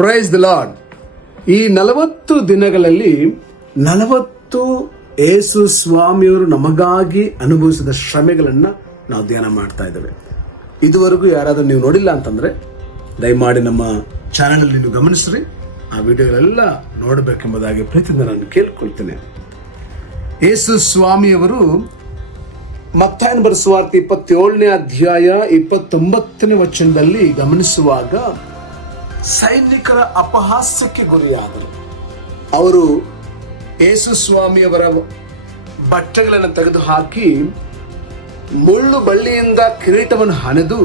Praise the lord. ಈ 40 ದಿನಗಳಲ್ಲಿ 40 ಯೇಸು ಸ್ವಾಮಿಯವರು ನಮಗಾಗಿ ಅನುಭವಿಸಿದ ಶ್ರಮೆಗಳನ್ನ ನಾವು ಧ್ಯಾನ ಮಾಡ್ತಾ ಇದ್ದೇವೆ. ಇದುವರೆಗೂ ಯಾರಾದ್ರೂ ನೀವು ನೋಡಿಲ್ಲ ಅಂತಂದ್ರೆ ದಯಮಾಡಿ ನಮ್ಮ ಚಾನೆಲ್ ಅಲ್ಲಿ ನೀವು ಗಮನಿಸ್ರಿ, ಆ ವಿಡಿಯೋಗಳೆಲ್ಲ ನೋಡಬೇಕೆಂಬುದಾಗಿ ಪ್ರೀತಿಯಿಂದ ನಾನು ಕೇಳ್ಕೊಳ್ತೇನೆ. ಯೇಸು ಸ್ವಾಮಿಯವರು ಮತ್ತಾಯನ ಬರೆಸುವಾರ್ತೆ 27ನೇ ಅಧ್ಯಾಯ 29ನೇ ವಚನದಲ್ಲಿ ಗಮನಿಸುವಾಗ ಸೈನಿಕರ ಅಪಹಾಸ್ಯಕ್ಕೆ ಗುರಿಯಾದರು. ಅವರು ಯೇಸು ಸ್ವಾಮಿಯವರ ಬಟ್ಟೆಗಳನ್ನು ತೆಗೆದುಹಾಕಿ ಮುಳ್ಳು ಬಳ್ಳಿಯಿಂದ ಕಿರೀಟವನ್ನು ಹಣೆದು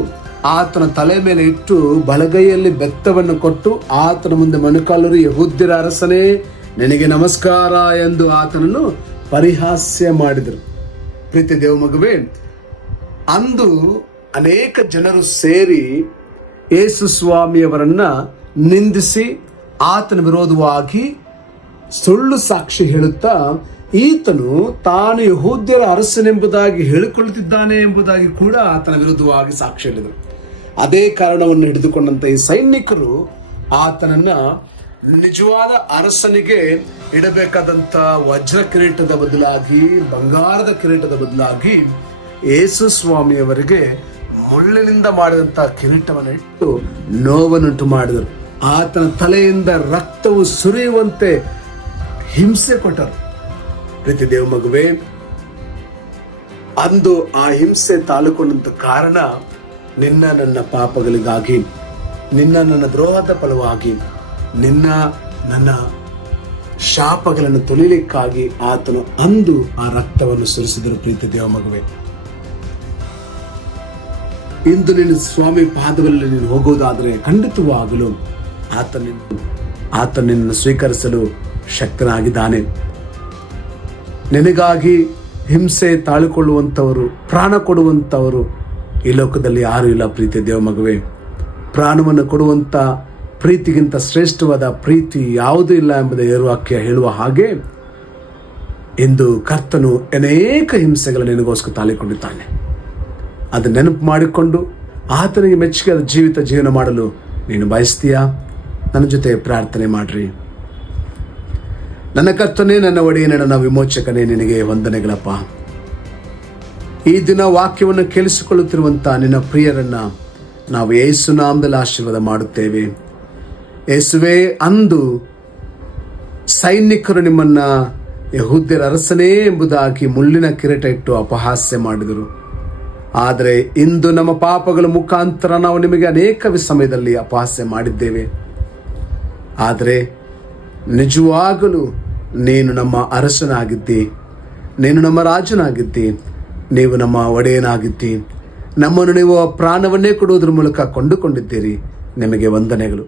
ಆತನ ತಲೆ ಮೇಲೆ ಇಟ್ಟು ಬಲಗೈಯಲ್ಲಿ ಬೆತ್ತವನ್ನು ಕೊಟ್ಟು ಆತನ ಮುಂದೆ ಮೊಣಕಾಲೂರಿ, ಯೆಹೂದ್ಯರ ಅರಸನೇ ನಿನಗೆ ನಮಸ್ಕಾರ ಎಂದು ಆತನನ್ನು ಪರಿಹಾಸ್ಯ ಮಾಡಿದರು. ಪ್ರೀತಿ ದೇವ ಮಗುವೆ, ಅಂದು ಅನೇಕ ಜನರು ಸೇರಿ ಯೇಸು ಸ್ವಾಮಿಯವರನ್ನ ನಿಂದಿಸಿ ಆತನ ವಿರೋಧವಾಗಿ ಸುಳ್ಳು ಸಾಕ್ಷಿ ಹೇಳುತ್ತಾ ಈತನು ತಾನು ಯೆಹೂದ್ಯರ ಅರಸನೆಂಬುದಾಗಿ ಹೇಳಿಕೊಳ್ಳುತ್ತಿದ್ದಾನೆ ಎಂಬುದಾಗಿ ಕೂಡ ಆತನ ವಿರುದ್ಧವಾಗಿ ಸಾಕ್ಷಿ ಹೇಳಿದರು. ಅದೇ ಕಾರಣವನ್ನು ಹಿಡಿದುಕೊಂಡಂತ ಈ ಸೈನಿಕರು ಆತನನ್ನ ನಿಜವಾದ ಅರಸನಿಗೆ ಇಡಬೇಕಾದಂತ ವಜ್ರ ಕಿರೀಟದ ಬದಲಾಗಿ ಬಂಗಾರದ ಕಿರೀಟದ ಬದಲಾಗಿ ಯೇಸು ಸ್ವಾಮಿಯವರಿಗೆ ಮುಳ್ಳಿನಿಂದ ಮಾಡಿದಂತ ಕಿರೀಟವನ್ನು ಇಟ್ಟು ನೋವನ್ನುಂಟು ಮಾಡಿದರು. ಆತನ ತಲೆಯಿಂದ ರಕ್ತವು ಸುರಿಯುವಂತೆ ಹಿಂಸೆ ಕೊಟ್ಟರು. ಪ್ರೀತಿ ದೇವ ಮಗುವೆ, ಅಂದು ಆ ಹಿಂಸೆ ತಾಳಿಕೊಂಡಂತ ಕಾರಣ ನಿನ್ನ ನನ್ನ ಪಾಪಗಳಿಗಾಗಿ, ನಿನ್ನ ನನ್ನ ದ್ರೋಹದ ಫಲವಾಗಿ, ನಿನ್ನ ನನ್ನ ಶಾಪಗಳನ್ನು ತೊಳಿಲಿಕ್ಕಾಗಿ ಆತನು ಅಂದು ಆ ರಕ್ತವನ್ನು ಸುರಿಸಿದರು. ಪ್ರೀತಿ ದೇವ ಮಗುವೆ, ಇಂದು ನಿನ್ನ ಸ್ವಾಮಿ ಪಾದಗಳಲ್ಲಿ ನೀನು ಹೋಗುವುದಾದರೆ ಖಂಡಿತವಾಗಲು ಆತ ನಿನ್ನನ್ನು ಸ್ವೀಕರಿಸಲು ಶಕ್ತನಾಗಿದ್ದಾನೆ. ನಿನಗಾಗಿ ಹಿಂಸೆ ತಾಳಿಕೊಳ್ಳುವಂಥವರು, ಪ್ರಾಣ ಕೊಡುವಂಥವರು ಈ ಲೋಕದಲ್ಲಿ ಯಾರೂ ಇಲ್ಲ. ಪ್ರೀತಿ ದೇವ ಮಗುವೆ, ಪ್ರಾಣವನ್ನು ಕೊಡುವಂಥ ಪ್ರೀತಿಗಿಂತ ಶ್ರೇಷ್ಠವಾದ ಪ್ರೀತಿ ಯಾವುದೂ ಇಲ್ಲ ಎಂಬುದು ವಾಕ್ಯ ಹೇಳುವ ಹಾಗೆ ಇಂದು ಕರ್ತನು ಅನೇಕ ಹಿಂಸೆಗಳ ನಿನಗೋಸ್ಕರ ತಾಳಿಕೊಂಡಿದ್ದಾನೆ. ಅದು ನೆನಪು ಮಾಡಿಕೊಂಡು ಆತನಿಗೆ ಮೆಚ್ಚುಗೆಯಾದ ಜೀವನ ಮಾಡಲು ನೀನು ಬಯಸ್ತೀಯಾ? ನನ್ನ ಜೊತೆ ಪ್ರಾರ್ಥನೆ ಮಾಡ್ರಿ. ನನ್ನ ಕರ್ತನೇ, ನನ್ನ ಒಡೆಯನೇ, ನನ್ನ ವಿಮೋಚಕನೇ, ನಿನಗೆ ವಂದನೆಗಳಪ್ಪ. ಈ ದಿನ ವಾಕ್ಯವನ್ನು ಕೇಳಿಸಿಕೊಳ್ಳುತ್ತಿರುವಂಥ ನಿನ್ನ ಪ್ರಿಯರನ್ನ ನಾವು ಯೇಸು ನಾಮದಲ್ಲಿ ಆಶೀರ್ವಾದ ಮಾಡುತ್ತೇವೆ. ಯೇಸುವೇ, ಅಂದು ಸೈನಿಕರು ನಿಮ್ಮನ್ನ ಯೆಹೂದ್ಯರ ಅರಸನೇ ಎಂಬುದಾಗಿ ಮುಳ್ಳಿನ ಕಿರೀಟ ಇಟ್ಟು ಅಪಹಾಸ್ಯ ಮಾಡಿದರು. ಆದರೆ ಇಂದು ನಮ್ಮ ಪಾಪಗಳ ಮುಖಾಂತರ ನಾವು ನಿಮಗೆ ಅನೇಕ ಸಮಯದಲ್ಲಿ ಅಪಹಾಸ್ಯ ಮಾಡಿದ್ದೇವೆ. ಆದರೆ ನಿಜವಾಗಲೂ ನೀನು ನಮ್ಮ ಅರಸನಾಗಿದ್ದಿ, ನೀನು ನಮ್ಮ ರಾಜನಾಗಿದ್ದಿ, ನೀವು ನಮ್ಮ ಒಡೆಯನಾಗಿದ್ದಿ. ನಮ್ಮನ್ನು ನೀವು ಪ್ರಾಣವನ್ನೇ ಕೊಡುವುದರ ಮೂಲಕ ಕೊಂಡುಕೊಂಡಿದ್ದೀರಿ. ನಿಮಗೆ ವಂದನೆಗಳು.